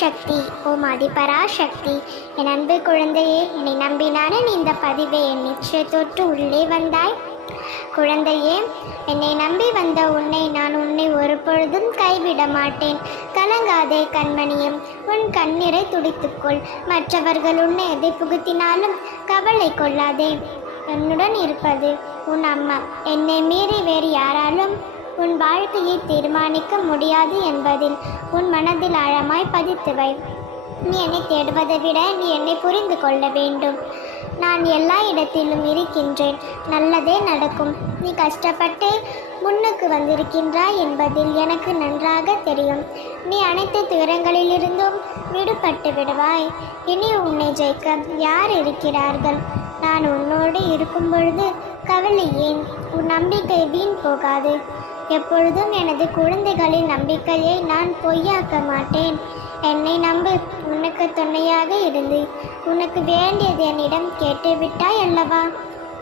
சக்தி ஓம் அதிபரா சக்தி என் அன்பு குழந்தையே என்னை நம்பினான நீ இந்த பதிவை என் நிச்சயத்தொற்று உள்ளே வந்தாய். குழந்தையே என்னை நம்பி வந்த உன்னை நான் உன்னை ஒரு பொழுதும் கைவிட மாட்டேன். கலங்காதே கண்மணியும் உன் கண்ணீரை துடித்துக்கொள். மற்றவர்கள் உன்னை எதை புகுத்தினாலும் கவலை கொள்ளாதே. என்னுடன் இருப்பது உன் அம்மா. என்னை மீறி வேறு யாராலும் உன் வாழ்க்கையை தீர்மானிக்க முடியாது என்பதில் உன் மனதில் ஆழமாய் பதித்துவை நீ என்னை தேடுவதை விட நீ என்னை புரிந்து கொள்ள வேண்டும். நான் எல்லா இடத்திலும் இருக்கின்றேன். நல்லதே நடக்கும். நீ கஷ்டப்பட்டு முன்னுக்கு வந்திருக்கின்றாய் என்பதில் எனக்கு நன்றாக தெரியும். நீ அனைத்து துயரங்களிலிருந்தும் விடுபட்டு விடுவாய். இனி உன்னை ஜெயிக்க யார் இருக்கிறார்கள்? நான் உன்னோடு இருக்கும் பொழுது கவலை ஏன்? உன் நம்பிக்கை வீண் போகாது. எப்பொழுதும் எனது குழந்தைகளின் நம்பிக்கையை நான் பொய்யாக்க மாட்டேன். என்னை நம்பு. உனக்கு துணையாக இருந்து. உனக்கு வேண்டியது என்னிடம் கேட்டுவிட்டாய் அல்லவா?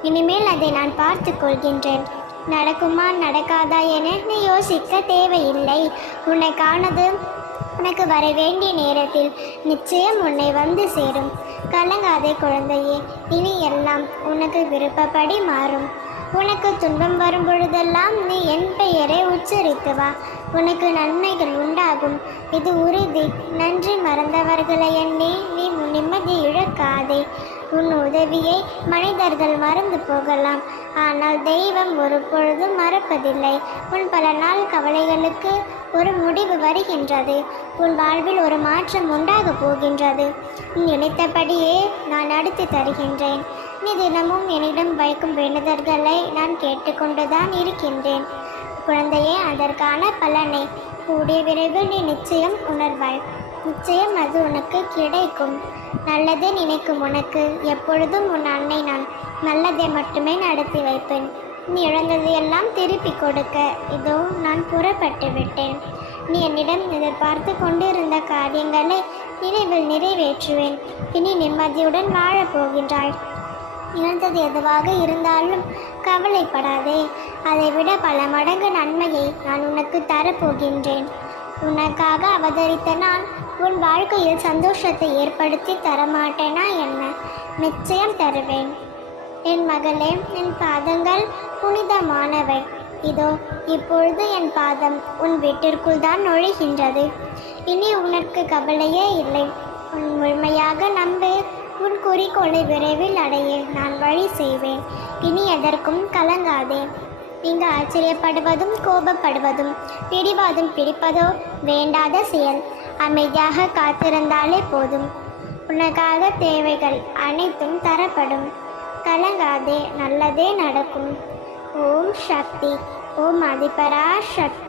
இனிமேல் அதை நான் பார்த்து கொள்கின்றேன். நடக்குமா நடக்காதா என நீ யோசிக்க தேவையில்லை. உனக்கானது உனக்கு வர வேண்டிய நேரத்தில் நிச்சயம் உன்னை வந்து சேரும். கலங்காதே குழந்தையே. இனி எல்லாம் உனக்கு விருப்பப்படி மாறும். உனக்கு துன்பம் வரும் பெயரை உச்சரித்து வா. உனக்கு நன்மைகள் உண்டாகும். இது உறுதி. நன்றி மறந்தவர்களை எண்ணி நீ நிம்மதி இழக்காதே. உன் உதவியை மனிதர்கள் மறந்து போகலாம். ஆனால் தெய்வம் ஒரு பொழுதும் மறப்பதில்லை. உன் பல நாள் கவலைகளுக்கு ஒரு முடிவு வருகின்றது. உன் வாழ்வில் ஒரு மாற்றம் உண்டாக போகின்றது. நினைத்தபடியே நான் அடுத்து தருகின்றேன். நீ தினமும் என்னிடம் வைக்கும் வேண்டுதல்களை நான் கேட்டுக்கொண்டுதான் இருக்கின்றேன். குழந்தையே அதற்கான பலனை. கூடிய விரைவில் நீ நிச்சயம் உணர்வாய். நிச்சயம் அது உனக்கு கிடைக்கும். நல்லதே நினைக்கும் உனக்கு. எப்பொழுதும் உன் அன்னை நான் நல்லதை மட்டுமே நடத்தி வைப்பேன். நீ இழந்ததையெல்லாம் திருப்பி கொடுக்க. இதோ நான் புறப்பட்டு விட்டேன். நீ என்னிடம் எதிர்பார்த்து கொண்டிருந்த காரியங்களை நினைவில் நிறைவேற்றுவேன். இனி நிம்மதியுடன் வாழப் போகின்றாய். இழந்தது எதுவாக இருந்தாலும் கவலைப்படாதே. அதைவிட பல மடங்கு நன்மையை நான் உனக்கு தரப்போகின்றேன். உனக்காக அவதரித்த நான் உன் வாழ்க்கையில் சந்தோஷத்தை ஏற்படுத்தி தரமாட்டேனா என்ன? நிச்சயம் தருவேன். என் மகளே என் பாதங்கள் புனிதமானவை. இதோ இப்பொழுது என் பாதம் உன் வீட்டிற்குள் தான் நுழைகின்றது. இனி உனக்கு கவலையே இல்லை. உன் முழுமையாக நம் குறிக்கோளை விரைவில் அடைய நான் வழி செய்வேன். இனி எதற்கும் கலங்காதே. இங்கு ஆச்சரியப்படுவதும் கோபப்படுவதும் பிடிவாதும் பிடிப்பதோ வேண்டாத செயல். அமைதியாக காத்திருந்தாலே போதும். உனக்காக தேவைகள் அனைத்தும் தரப்படும். கலங்காதே நல்லதே நடக்கும். ஓம் சக்தி. ஓம் அதிபரா சக்தி.